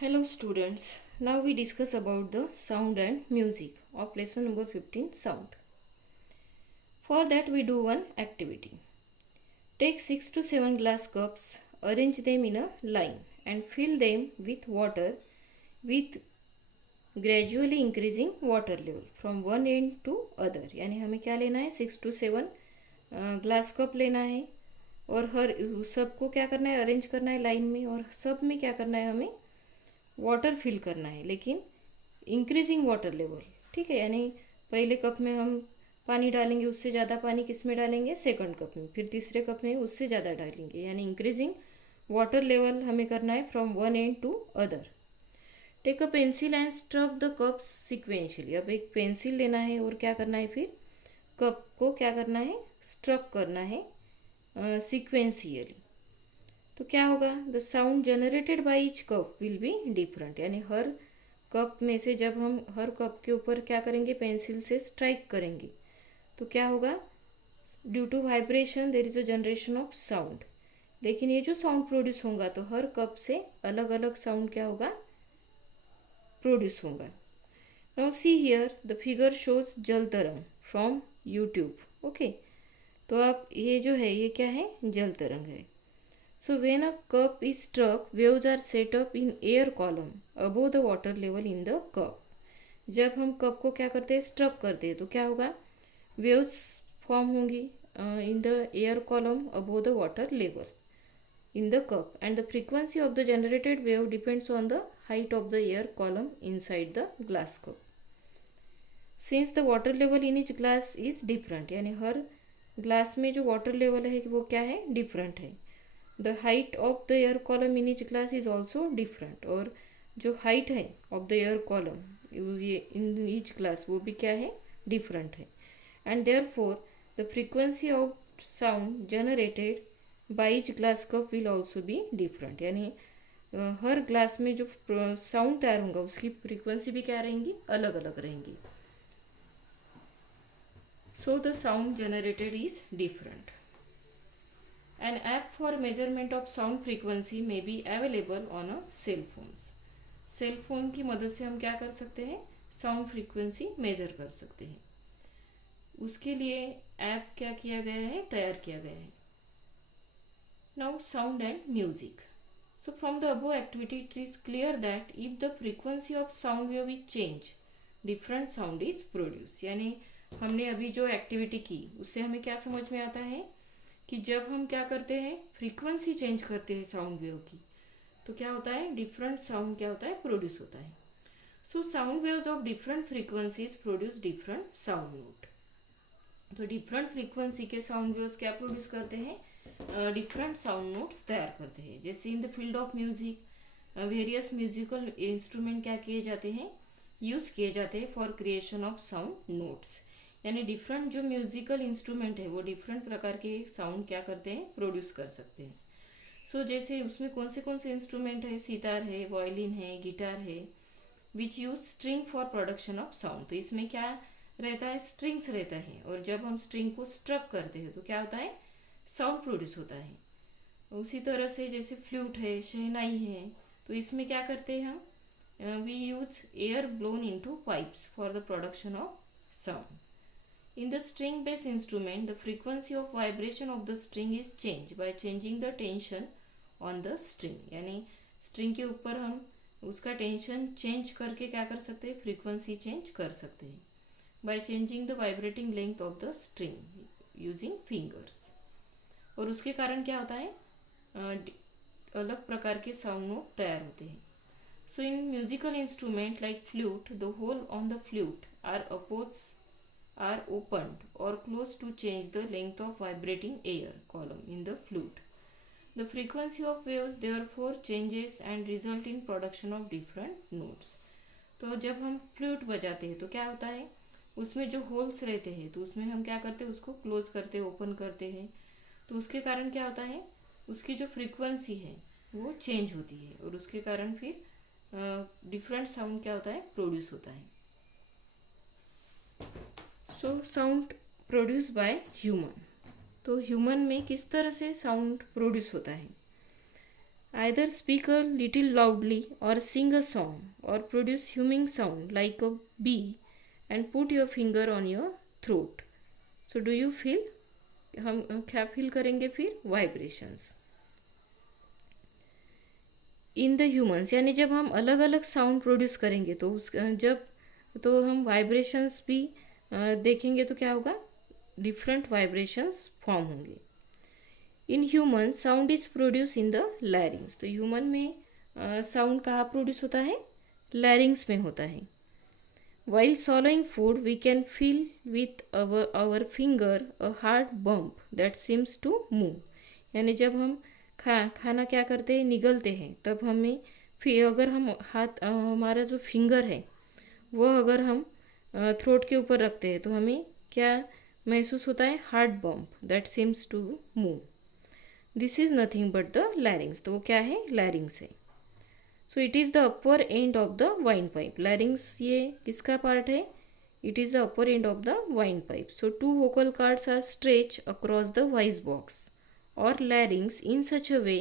Hello students, now we discuss about the sound and music of lesson number 15 sound. For that we do one activity. Take 6 to 7 glass cups, arrange them in a line and fill them with water with gradually increasing water level from one end to other. यानी हमें क्या लेना है 6 to 7 glass cup लेना है और हर सबको क्या करना है अरेंज करना है लाइन में और सब में क्या करना है हमें वाटर फिल करना है लेकिन इंक्रीजिंग वाटर लेवल। ठीक है, यानी पहले कप में हम पानी डालेंगे उससे ज़्यादा पानी किस में डालेंगे सेकंड कप में, फिर तीसरे कप में उससे ज़्यादा डालेंगे, यानी इंक्रीजिंग वाटर लेवल हमें करना है from one end to other. Take a pencil and struck the cups sequentially. अब एक पेंसिल लेना है और क्या करना है फिर कप को क्या करना है स्ट्रक करना है सिक्वेंशियली। तो क्या होगा the sound generated by each cup will be different, यानी हर कप में से जब हम हर कप के ऊपर क्या करेंगे पेंसिल से स्ट्राइक करेंगे तो क्या होगा due to vibration there is a generation of sound. लेकिन ये जो साउंड प्रोड्यूस होगा तो हर कप से अलग अलग साउंड क्या होगा प्रोड्यूस होगा। Now see here the figure shows जल तरंग फ्रॉम यूट्यूब। ओके, तो आप ये जो है ये क्या है जल तरंग है। So when a cup is struck, waves are set up in air column above the water level in the cup. जब हम कप को क्या करते हैं स्ट्रक करते हैं तो क्या होगा वेव्स फॉर्म होंगी in the air column above the water level in the cup and the frequency of the generated wave depends on the height of the air column inside the glass cup. Since the water level in each glass is different, यानी हर glass में जो water level है वो क्या है different है। The height of the air column in each glass is also different, और जो हाइट है of the air column in each glass वो भी क्या है डिफरेंट है। And therefore the frequency of sound generated by each glass cup will also be different, यानी हर ग्लास में जो साउंड तैयार होगा उसकी फ्रीक्वेंसी भी क्या रहेंगी अलग अलग रहेंगी। So the sound generated is different. An app for measurement of sound frequency may be available on a cell phones. Cell phone की मदद से हम क्या कर सकते हैं साउंड फ्रीक्वेंसी मेजर कर सकते हैं। उसके लिए ऐप क्या किया गया है तैयार किया गया है। Now sound and music. So from the above activity it is clear that if the frequency of sound wave is change different sound is produce. यानी हमने अभी जो एक्टिविटी की उससे हमें क्या समझ में आता है कि जब हम क्या करते हैं फ्रीक्वेंसी चेंज करते हैं साउंड वेव की तो क्या होता है डिफरेंट साउंड क्या होता है प्रोड्यूस होता है। So sound waves of different frequencies produce different sound note. तो डिफरेंट फ्रीक्वेंसी के साउंड वेव्स क्या प्रोड्यूस करते हैं डिफरेंट साउंड नोट्स तैयार करते हैं। जैसे in the field of music various musical instrument क्या किए जाते हैं यूज किए जाते हैं for creation of sound notes, यानी डिफरेंट जो म्यूजिकल इंस्ट्रूमेंट है वो डिफरेंट प्रकार के साउंड क्या करते हैं प्रोड्यूस कर सकते हैं। सो जैसे उसमें कौन से इंस्ट्रूमेंट है सितार है वायलिन है गिटार है विच use string for production of sound. तो इसमें क्या रहता है स्ट्रिंग्स रहता है और जब हम स्ट्रिंग को स्ट्रक करते हैं तो क्या होता है साउंड प्रोड्यूस होता है। उसी तरह से जैसे फ्लूट है शहनाई है तो इसमें क्या करते हैं हम we use air blown into pipes for the production of sound. In the string-based instrument, the frequency of vibration of the string is changed by changing the tension on the string. यानी string के ऊपर हम उसका tension change करके क्या कर सकते हैं फ्रीक्वेंसी चेंज कर सकते हैं by changing the vibrating length of the string using fingers। और उसके कारण क्या होता है अलग प्रकार के साउंड नोट तैयार होते हैं। So in musical instrument like flute, the hole on the flute are opened or closed to change the length of vibrating air column in the flute. The frequency of waves therefore changes and result in production of different notes. तो जब हम flute बजाते हैं तो क्या होता है उसमें जो होल्स रहते हैं तो उसमें हम क्या करते हैं उसको क्लोज करते हैं ओपन करते हैं तो उसके कारण क्या होता है उसकी जो फ्रीक्वेंसी है वो चेंज होती है और उसके कारण फिर डिफरेंट साउंड क्या होता है प्रोड्यूस होता है। So sound produce by human. तो ह्यूमन में किस तरह से साउंड प्रोड्यूस होता है Either speak a little loudly or sing a song or produce humming sound like a bee and put your finger on your throat. So do you feel? हम क्या feel करेंगे फिर? वाइब्रेशंस इन द ह्यूमंस, यानी जब हम अलग अलग sound produce करेंगे तो उस जब तो हम वाइब्रेशंस भी देखेंगे तो क्या होगा? डिफरेंट वाइब्रेशंस फॉर्म होंगे. In human sound is produce in the larynx. तो ह्यूमन में साउंड कहाँ प्रोड्यूस होता है? लैरिंग्स में होता है. While swallowing food we can feel with our finger a hard bump that seems to move. यानी जब हम खाना क्या करते हैं? निगलते हैं, तब हमें फिर अगर हम हमारा जो फिंगर है वह अगर हम थ्रोट के ऊपर रखते हैं तो हमें क्या महसूस होता है? Hard bump that seems to move. This is nothing but the larynx. तो वो क्या है? लैरिंग्स है. So it is the upper end of the wind pipe. Larynx ये किसका पार्ट है? It is the upper end of the wind pipe. So two vocal cords are stretch across the voice box और larynx in such a way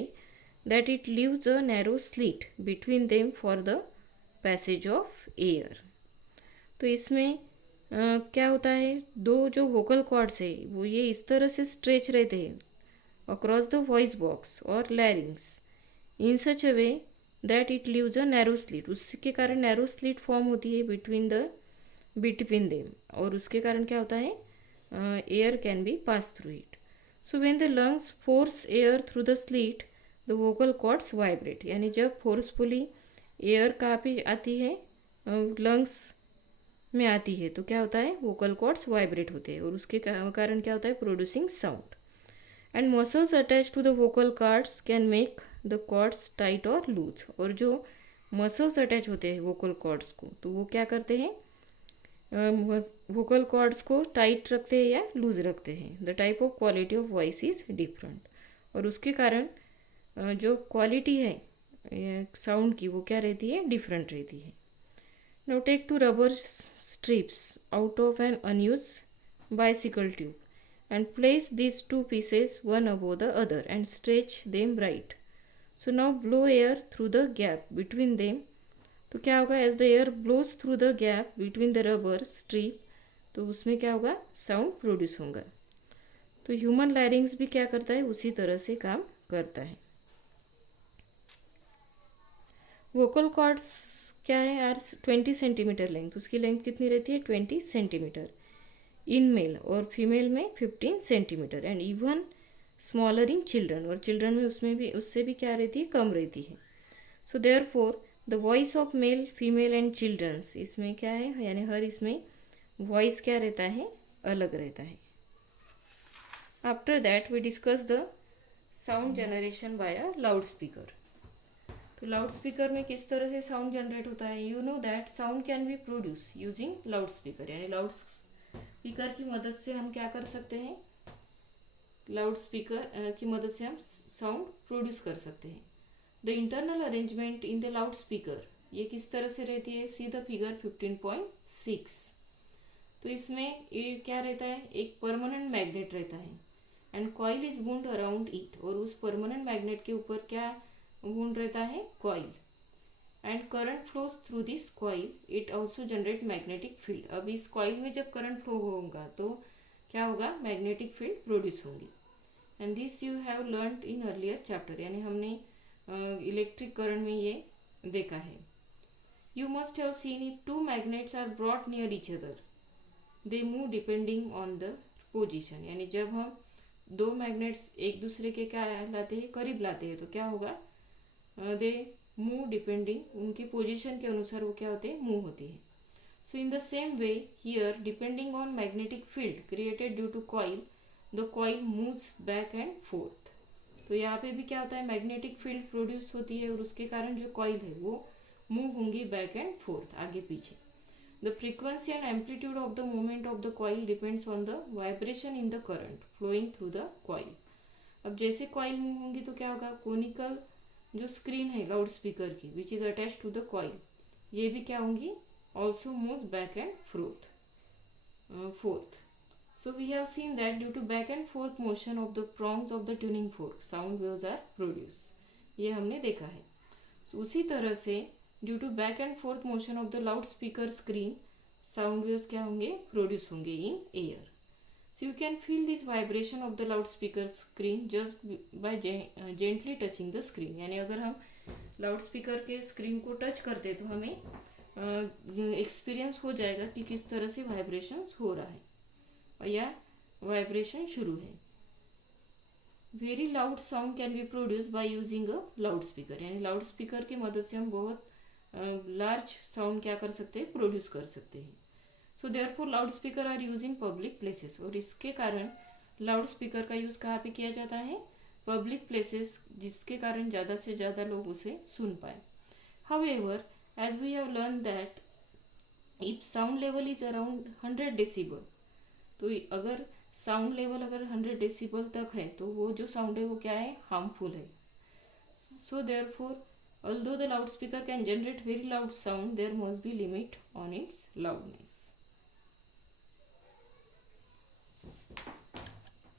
that it leaves a narrow slit between them for the passage of air. तो इसमें क्या होता है? दो जो vocal cords है वो ये इस तरह से स्ट्रेच रहते हैं अक्रॉस द वॉइस बॉक्स और larynx in such a way that it leaves a narrow slit. उसके कारण नैरो स्लिट फॉर्म होती है बिटवीन देम और उसके कारण क्या होता है? Air can be pass through it. So when the lungs force air through the slit the vocal chords vibrate. यानी जब फोर्सफुली एयर कहाँ पे आती है? लंग्स में आती है तो क्या होता है? वोकल कॉर्ड्स वाइब्रेट होते हैं और उसके कारण क्या होता है? Producing sound. And muscles attach to the vocal cords can make the cords tight और लूज. और जो मसल्स अटैच होते हैं वोकल कॉर्ड्स को तो वो क्या करते हैं? वोकल कॉर्ड्स को टाइट रखते हैं या लूज रखते हैं. The type of quality of voice is different. और उसके कारण जो क्वालिटी है साउंड की वो क्या रहती है? डिफरेंट रहती है. Now take two rubber strips out of an unused bicycle tube and place these two pieces one above the other and stretch them right. So now blow air through the gap between them. तो क्या होगा? as the air blows through the gap between the rubber strip तो उसमें क्या होगा? Sound produce होगा. तो human लैरिंग्स भी क्या करता है? उसी तरह से काम करता है. वोकल कॉर्ड्स क्या है? Are 20 centimetre length. उसकी लेंथ कितनी रहती है? 20 सेंटीमीटर. इन मेल और फीमेल में 15 centimetre and even smaller in children. और चिल्ड्रन में उसमें भी उससे भी क्या रहती है? कम रहती है. So therefore the voice of male female and childrens इसमें क्या है? यानी हर इसमें वॉइस क्या रहता है? अलग रहता है. After that we discuss the sound generation by a loud speaker. तो लाउड स्पीकर में किस तरह से साउंड जनरेट होता है? You know that sound can be produce using loud speaker. यानी लाउड स्पीकर की मदद से हम क्या कर सकते हैं? लाउड स्पीकर की मदद से हम साउंड प्रोड्यूस कर सकते हैं. The internal arrangement in the loud speaker ये किस तरह से रहती है? See the figure 15.6. तो इसमें ये क्या रहता है? एक परमानेंट मैग्नेट रहता है and coil is wound around it. और उस परमानेंट मैग्नेट के ऊपर क्या वुंड रहता है? Coil. And current flows through this coil. It also generate magnetic field. अब इस कॉइल में जब करंट फ्लो होगा तो क्या होगा? मैग्नेटिक फील्ड प्रोड्यूस होंगी. And this you have learn in earlier chapter. यानी हमने इलेक्ट्रिक करंट में ये देखा है. You must have seen it. Two magnets are brought near each other. They move depending on the position. यानी जब हम दो मैग्नेट्स एक दूसरे के क्या लाते हैं? करीब लाते हैं तो क्या होगा? दे मूव डिपेंडिंग उनकी पोजीशन के अनुसार वो क्या होते हैं? मूव होती है. So in the same way here depending on magnetic field created due to coil the coil moves back and forth. तो यहाँ पे भी क्या होता है? मैग्नेटिक फील्ड प्रोड्यूस होती है और उसके कारण जो कॉइल है वो मूव होंगी बैक एंड फोर्थ, आगे पीछे. The frequency and amplitude of the movement of the coil depends on the vibration in the current flowing through the coil. अब जैसे कॉइल मूव होंगी तो क्या होगा? कोनिकल जो स्क्रीन है लाउड स्पीकर की which is attach to the coil ये भी क्या होंगी? Also moves back and forth. So we have seen that due to back and forth motion of the prongs of the tuning fork, sound waves are produced. ये हमने देखा है. So, उसी तरह से due to back and forth motion of the loud speaker screen sound waves क्या होंगे, produce होंगे in air. So you can feel this vibration of the loudspeaker screen just by gently touching the screen. यानी अगर हम loud speaker के screen को touch करते तो हमें एक्सपीरियंस हो जाएगा कि किस तरह से वाइब्रेशन हो रहा है या वाइब्रेशन शुरू है. Very loud sound can be produce by using a loud speaker. यानी लाउड स्पीकर की मदद से हम बहुत लार्ज साउंड क्या कर सकते हैं, प्रोड्यूस कर सकते हैं. So therefore loud speaker are use in public places. और इसके कारण लाउड स्पीकर का यूज़ कहाँ पे किया जाता है, पब्लिक प्लेसेस, जिसके कारण ज़्यादा से ज़्यादा लोग उसे सुन पाए. However as we have learn that if sound level is around 100 decibel, तो अगर साउंड लेवल अगर 100 डेसिबल तक है तो वो जो साउंड है वो क्या है, हार्मफुल है. So therefore although the loudspeaker can generate very loud sound, there must be limit on its loudness.